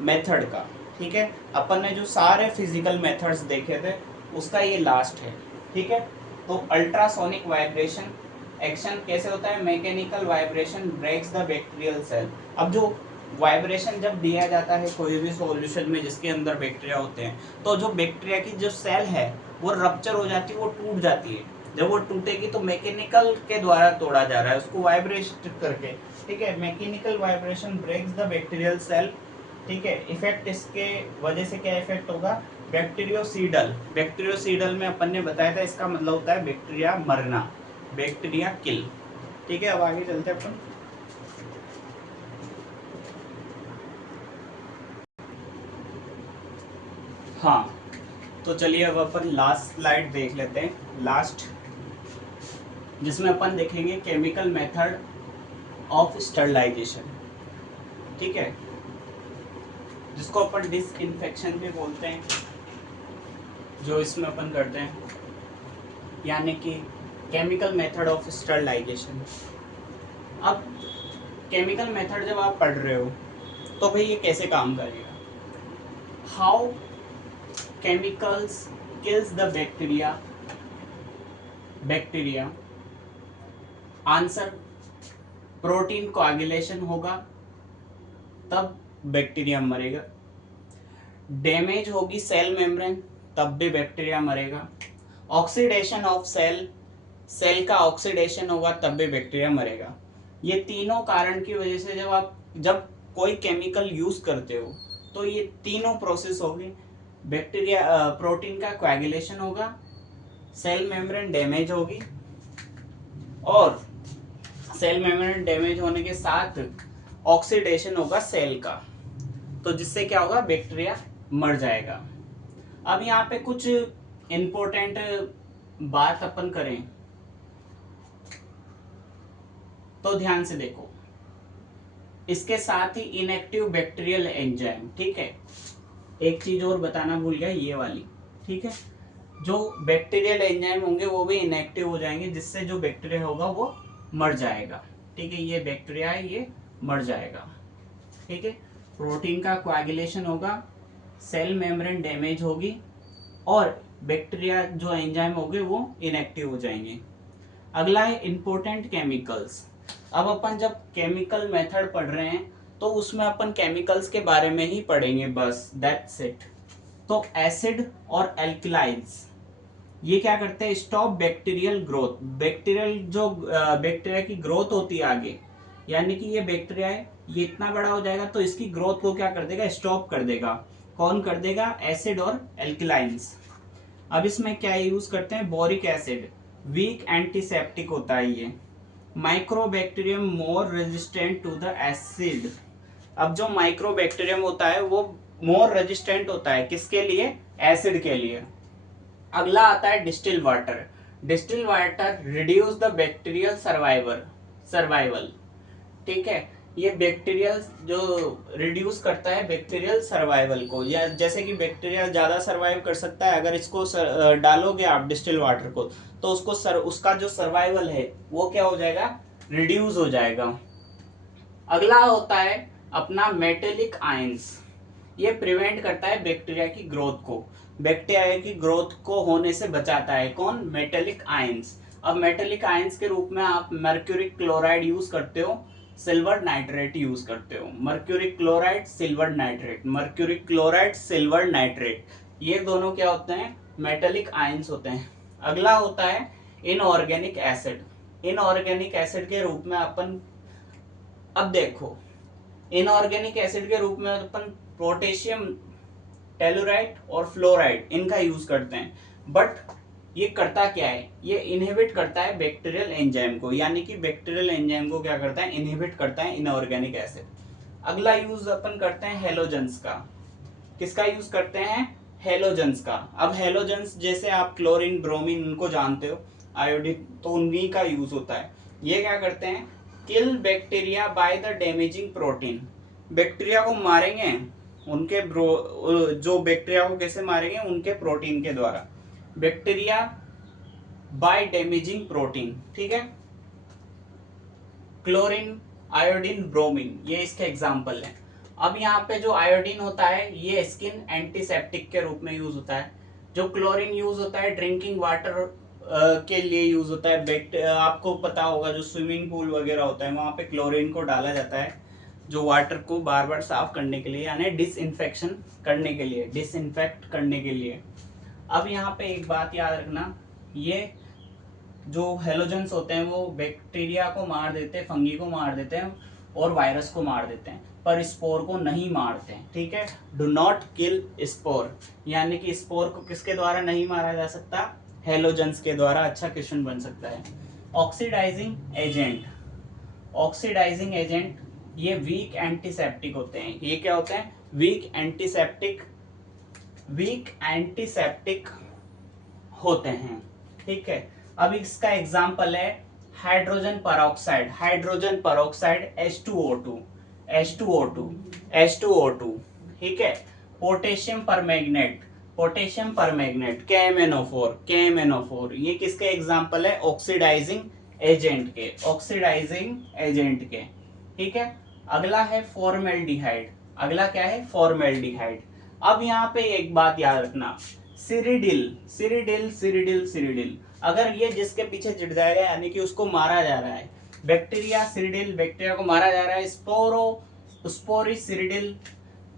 मेथड का, ठीक है। अपन ने जो सारे फिजिकल मेथड्स देखे थे उसका ये लास्ट है, ठीक है। तो अल्ट्रासोनिक वाइब्रेशन एक्शन कैसे होता है? Mechanical vibration breaks the bacterial cell. अब जो वाइब्रेशन जब दिया जाता है कोई भी सॉल्यूशन में जिसके अंदर बैक्टीरिया होते हैं, तो जो बैक्टीरिया की जो सेल है वो रप्चर हो जाती है, वो टूट जाती है। जब वो टूटेगी तो मैकेनिकल के द्वारा तोड़ा जा रहा है उसको वाइब्रेट करके, ठीक है। Mechanical vibration breaks the bacterial cell, ठीक है। इफेक्ट इसके वजह से क्या इफेक्ट होगा? बैक्टीरियोसीडल, बैक्टीरियोसीडल में अपन ने बताया था इसका मतलब होता है बैक्टीरिया मरना, बैक्टीरिया किल, ठीक है। अब आगे चलते हैं अपन। हाँ, तो चलिए अब अपन लास्ट स्लाइड देख लेते हैं, लास्ट, जिसमें अपन देखेंगे केमिकल मेथड ऑफ स्टरलाइजेशन, ठीक है, जिसको अपन डिसइंफेक्शन भी बोलते हैं, जो इसमें अपन करते हैं, यानी कि केमिकल मेथड ऑफ स्टरलाइजेशन। अब केमिकल मेथड जब आप पढ़ रहे हो तो भाई ये कैसे काम करेगा? How chemicals kills the bacteria. Answer, protein coagulation होगा तब बैक्टीरिया मरेगा। डैमेज होगी सेल मेम्ब्रेन तब भी बैक्टीरिया मरेगा। ऑक्सीडेशन ऑफ सेल सेल का ऑक्सीडेशन होगा तब भी बैक्टीरिया मरेगा। ये तीनों कारण की वजह से जब कोई केमिकल यूज करते हो तो ये तीनों प्रोसेस होगी। बैक्टीरिया प्रोटीन का कोएगुलेशन होगा, सेल मेम्ब्रेन डैमेज होगी, और सेल मेम्ब्रेन डैमेज होने के साथ ऑक्सीडेशन होगा सेल का, तो जिससे क्या होगा, बैक्टीरिया मर जाएगा। अब यहाँ पे कुछ इम्पोर्टेंट बात अपन करें तो ध्यान से देखो। इसके साथ ही इनएक्टिव बैक्टीरियल एंजाइम, ठीक है, एक चीज और बताना भूल गया, ये वाली, ठीक है, जो बैक्टीरियल एंजाइम होंगे वो भी इनएक्टिव हो जाएंगे, जिससे जो बैक्टीरिया होगा वो मर जाएगा। ठीक है, ये बैक्टीरिया है, ये मर जाएगा। ठीक है, प्रोटीन का कोएगुलेशन होगा, सेल मेम्ब्रेन डैमेज होगी, और बैक्टीरिया जो एंजाइम होंगे वो इनएक्टिव हो जाएंगे। अगला है इंपॉर्टेंट केमिकल्स। अब अपन जब केमिकल मेथड पढ़ रहे हैं तो उसमें अपन केमिकल्स के बारे में ही पढ़ेंगे, बस दैट्स इट। तो एसिड और एल्कलाइंस ये क्या करते हैं, स्टॉप बैक्टीरियल ग्रोथ। बैक्टीरिया की ग्रोथ होती है आगे, यानी कि ये बैक्टीरिया है, ये इतना बड़ा हो जाएगा तो इसकी ग्रोथ को क्या कर देगा, स्टॉप कर देगा। कौन कर देगा, एसिड और एल्कलाइंस। अब इसमें क्या यूज करते हैं, बोरिक एसिड, वीक एंटीसेप्टिक होता है ये। Microbacterium more resistant to the acid. अब जो माइक्रोबैक्टीरियम होता है वो मोर रेजिस्टेंट होता है किसके लिए, एसिड के लिए। अगला आता है distil water. Distil water reduce the bacterial survival. ठीक है, ये बैक्टीरियल जो रिड्यूस करता है बैक्टीरियल सर्वाइवल को, या जैसे कि बैक्टीरिया ज्यादा सर्वाइव कर सकता है, अगर इसको डालोगे आप डिस्टिल वाटर को तो उसका जो सर्वाइवल है वो क्या हो जाएगा, रिड्यूस हो जाएगा। अगला होता है अपना मेटेलिक आयंस। ये प्रिवेंट करता है बैक्टीरिया की ग्रोथ को, बैक्टीरिया की ग्रोथ को होने से बचाता है। कौन, मेटेलिक आयंस। अब मेटेलिक आयंस के रूप में आप मर्क्यूरिक क्लोराइड यूज करते हो, सिल्वर नाइट्रेट यूज करते हो। Mercuric chloride, silver nitrate, mercuric chloride, silver nitrate, ये दोनों क्या होते हैं, मेटेलिक आयंस होते हैं। अगला होता है इनऑर्गेनिक एसिड। इनऑर्गेनिक एसिड के रूप में अपन, अब देखो, इनऑर्गेनिक एसिड के रूप में अपन पोटेशियम टेलुराइड और फ्लोराइड इनका यूज करते हैं, बट ये करता क्या है, ये इनहिबिट करता है बैक्टीरियल एंजाइम को, यानी कि बैक्टीरियल एंजाइम को क्या करता है, इनहिबिट करता है इनऑर्गेनिक एसिड। अगला यूज अपन करते हैं हेलोजेंस का। किसका यूज करते हैं, हेलोजेंस का। अब हेलोजेंस जैसे आप क्लोरीन, ब्रोमीन उनको जानते हो, आयोडीन, तो उन्हीं का यूज होता है। ये क्या करते हैं, kill bacteria by the damaging protein. Bacteria को मारेंगे उनके जो बैक्टीरिया को कैसे मारेंगे, उनके प्रोटीन के द्वारा। बैक्टीरिया बाय डैमेजिंग प्रोटीन, ठीक है। क्लोरीन, आयोडीन, ब्रोमीन, ये इसके एग्जाम्पल है। अब यहाँ पे जो आयोडीन होता है ये स्किन एंटीसेप्टिक के रूप में यूज होता है। जो क्लोरीन यूज होता है ड्रिंकिंग वाटर के लिए यूज होता है। आपको पता होगा जो स्विमिंग पूल वगैरह होता है वहां पे क्लोरीन को डाला जाता है, जो वाटर को बार बार साफ करने के लिए, यानी डिसइंफेक्शन करने के लिए, डिसइंफेक्ट करने के लिए। अब यहाँ पे एक बात याद रखना, ये जो हेलोजेंस होते हैं वो बैक्टीरिया को मार देते हैं, फंगी को मार देते हैं और वायरस को मार देते हैं, पर स्पोर को नहीं मारते हैं। ठीक है, डू नॉट किल स्पोर, यानी कि स्पोर को किसके द्वारा नहीं मारा जा सकता, हेलोजेंस के द्वारा। अच्छा क्वेश्चन बन सकता है। ऑक्सीडाइजिंग एजेंट, ऑक्सीडाइजिंग एजेंट ये वीक एंटीसेप्टिक होते हैं। ये क्या होते हैं, वीक एंटीसेप्टिक, वीक एंटीसेप्टिक होते हैं। ठीक है, अब इसका एग्जांपल है hydrogen peroxide. Hydrogen peroxide H2O2, H2O2, H2O2, ठीक है। Potassium permanganate, potassium permanganate, KMnO4, KMnO4, ये किसके एग्जांपल है, ऑक्सीडाइजिंग एजेंट के, ऑक्सीडाइजिंग एजेंट के। ठीक है, अगला है फॉर्मेल्डिहाइड। अगला क्या है, फॉर्मेल्डिहाइड। अब यहाँ पे एक बात याद रखना, सिरिडिल, सिरिडिल, सिरिडिल, सिरिडिल, अगर ये जिसके पीछे चिढ़ जाएगा यानी कि उसको मारा जा रहा है, बैक्टीरिया सिरिडिल, बैक्टीरिया को मारा जा रहा है। स्पोरिसिरिडिल,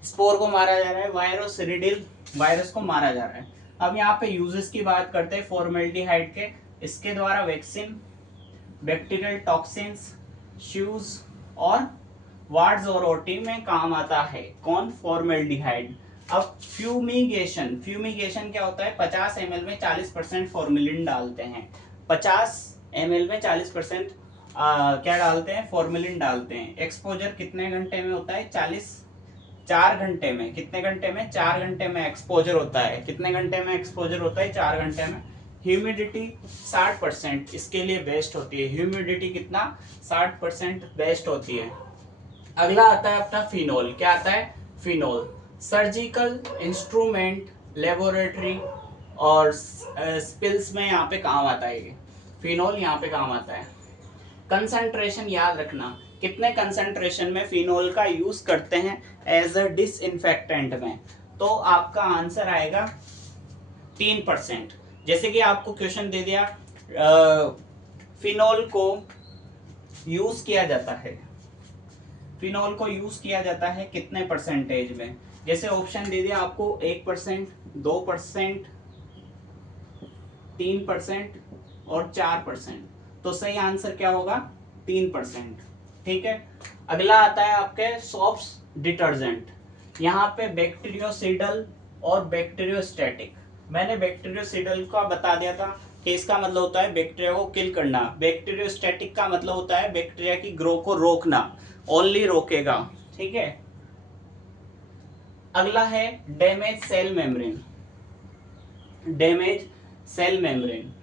स्पोर को मारा जा रहा है। वायरोसिरिडिल, वायरस को मारा जा रहा है। अब यहाँ पे यूजेस की बात करते हैं फॉर्मेल्डिहाइड के। इसके द्वारा वैक्सीन, बैक्टीरियल टॉक्सिन्स, शूज और वार्ड्स और ओटी में काम आता है। कौन? फॉर्मेल्डिहाइड। अब फ्यूमिगेशन क्या होता है? 50 ml में 40% फॉर्मेलिन डालते हैं। 50 ml में 40% क्या डालते हैं? फॉर्मेलिन डालते हैं। एक्सपोजर कितने घंटे में होता है? 4 घंटे में। कितने घंटे में? 4 घंटे में एक्सपोजर होता है। कितने घंटे में एक्सपोजर होता है? 4 घंटे में। ह्यूमिडिटी 60% इसके लिए बेस्ट होती है। ह्यूमिडिटी कितना? 60% बेस्ट होती है। अगला आता है अपना फिनोल। क्या आता है? फिनोल सर्जिकल इंस्ट्रूमेंट, लेबोरेटरी और स्पिल्स में यहाँ पे काम आता है। ये फिनोल यहाँ पे काम आता है। कंसंट्रेशन याद रखना, कितने कंसंट्रेशन में फिनोल का यूज करते हैं एज अ डिसइंफेक्टेंट में? तो आपका आंसर आएगा 3%। जैसे कि आपको क्वेश्चन दे दिया फिनोल को यूज किया जाता है, फिनोल को यूज किया जाता है कितने परसेंटेज में? जैसे ऑप्शन दे दिया आपको 1%, 2%, 3% और 4%। तो सही आंसर क्या होगा? 3%। ठीक है। अगला आता है आपके सोप्स डिटर्जेंट। यहाँ पे बैक्टीरियोसिडल और बैक्टीरियोस्टैटिक। मैंने बैक्टीरियोसिडल का बता दिया था कि इसका मतलब होता है बैक्टीरिया को किल करना। बैक्टीरियोस्टैटिक का मतलब होता है बैक्टीरिया की ग्रो को रोकना, ओनली रोकेगा। ठीक है। अगला है damage cell membrane. Damage cell membrane.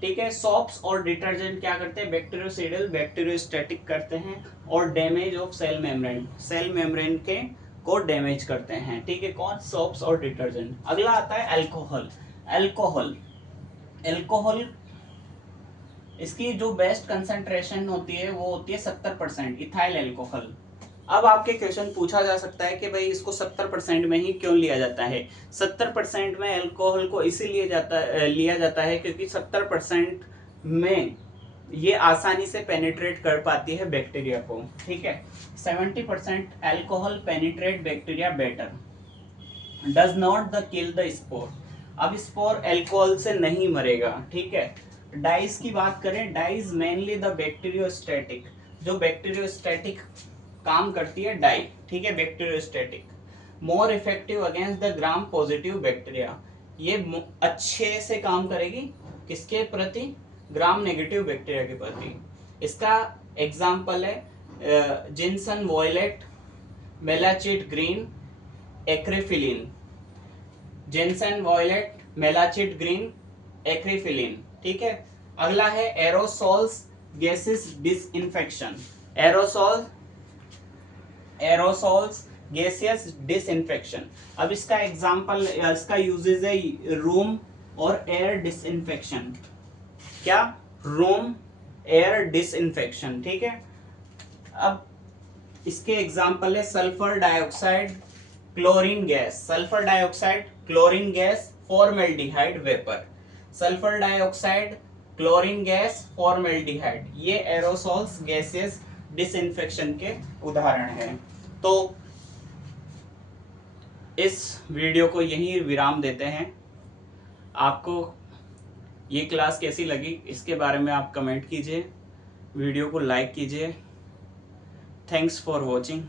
ठीक है। सोप्स और डिटर्जेंट क्या करते हैं? बैक्टीरियोसिडल, बैक्टीरियोस्टैटिक करते हैं और damage of cell membrane, cell membrane के को डैमेज करते हैं। ठीक है। कौन? सोप्स और डिटर्जेंट। अगला आता है अल्कोहल। अल्कोहल, अल्कोहल इसकी जो बेस्ट कंसंट्रेशन होती है वो होती है 70%, इथाइल अल्कोहल। अब आपके क्वेश्चन पूछा जा सकता है कि भाई इसको 70% में ही क्यों लिया जाता है? 70% में अल्कोहल को इसीलिए लिया जाता है क्योंकि 70% में ये आसानी से पेनिट्रेट कर पाती है बैक्टीरिया को। ठीक है। 70% alcohol penetrate bacteria better, does not the kill the spore. अब स्पोर अल्कोहल से नहीं मरेगा। ठीक है। डाइज की बात करें, डाइज मेनली द बैक्टीरियोस्टैटिक, जो बैक्टीरियोस्टैटिक काम करती है डाई। ठीक है। Bacteriostatic more effective against the gram positive bacteria. ये अच्छे से काम करेगी किसके प्रति? ग्राम नेगेटिव बैक्टीरिया के प्रति। इसका एग्जाम्पल है gentian violet, malachite green, acriflavine. Gentian violet, malachite green, acriflavine. ठीक है। अगला है aerosols gases disinfection. Aerosols gaseous disinfection. अब इसका एग्जांपल, इसका यूजेज है रूम और एयर डिसइंफेक्शन। क्या? Room air disinfection. ठीक है। अब इसके एग्जांपल है sulphur dioxide, chlorine gas, sulphur dioxide, chlorine gas, formaldehyde vapour. Sulphur dioxide, chlorine gas, formaldehyde, ये एरोसोल्स गैसेस डिसइंफेक्शन के उदाहरण हैं। तो इस वीडियो को यहीं विराम देते हैं। आपको ये क्लास कैसी लगी इसके बारे में आप कमेंट कीजिए, वीडियो को लाइक कीजिए। Thanks for watching.